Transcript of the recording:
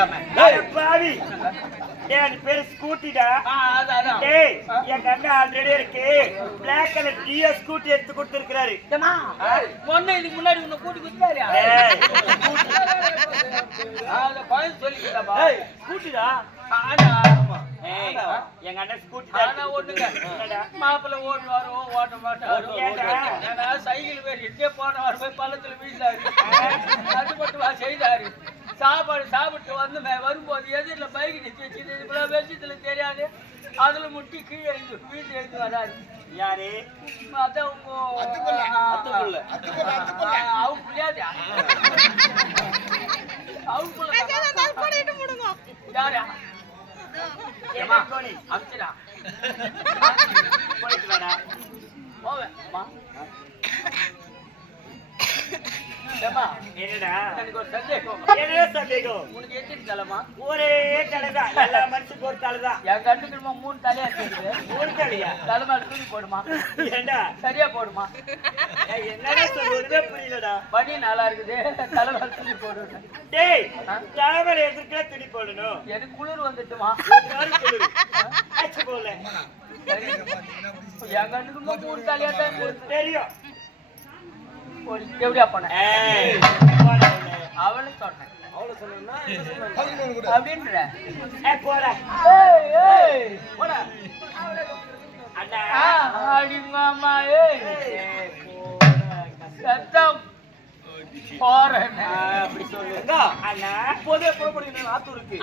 போலாமே. பாவி என் பேரு ஸ்கூட்டிடா. அதான் டேய் என் அண்ணன் ஆல்ரெடி இருக்கு பிளாக் கலர் டியோ ஸ்கூட்டி எடுத்து கொடுத்துருக்காரு. பொண்ணு இதுக்கு முன்னாடி உன்னை கூட்டி குத்தாரு. குழந்தை சொல்லிக்கிட்டாப்பா. ஸ்கூட்டிடா. எங்க அண்ணன் ஸ்கூட்டி தான். ஒண்ணுங்க மாப்பிள்ள ஓட்டுவாரோ ஓட்ட மாட்டாரோ சைக்கிள் பேர் எட்டே போனவாரு போய் பள்ளத்துல வீசாரு. அது மட்டும் செய்தாரு. சாப்பாடு சாப்பிட்டு வந்து வரும்போது எதிரில் பைக் நிறுத்தி வச்சுட்டு இவ்வளவு வெளிச்சத்துல தெரியாது. அதுல முட்டி கீழே வீட்டு எழுந்து வராரு. யாரு? அதான் அவங்க பிள்ளையாதா யாரா அமிச்சிடா போயிட்டு வாடா. போவேன். என்னடா எனக்கு ஒரு சந்தேகம். என்ன சந்தேகம்? உனக்கு எத்தனை தலைமா? ஒரே தலைதான். எல்லா மனுஷனுக்கு ஒரு தலைதான். என் கண்டுக்கிடுமா 3 தலையா இருக்குது. 3 தலையா? தலைமையில தூக்கி போடுமா? ஏண்டா சரியா போடுமா? என்னடா சொல்லுவதே புரியலடா. பனி நல்லா இருக்குது. தலைமையில தூக்கி போடுவேன். டேய் தலைமையில எதுக்குள்ள துணி போடணும்? எனக்கு குளிர் வந்துட்டுமா? ஆச்சு போல. என் கண்டுக்குமா 3 தலையா தான் தெரியும். எப்படியா போன அவளை சொன்னேன். அப்படின்ற போடா அடிமாமா சத்தம் போறேன் அப்படி சொல்லுங்க. அண்ணா போதே புறப்படுங்க. ஆத்தூருக்கு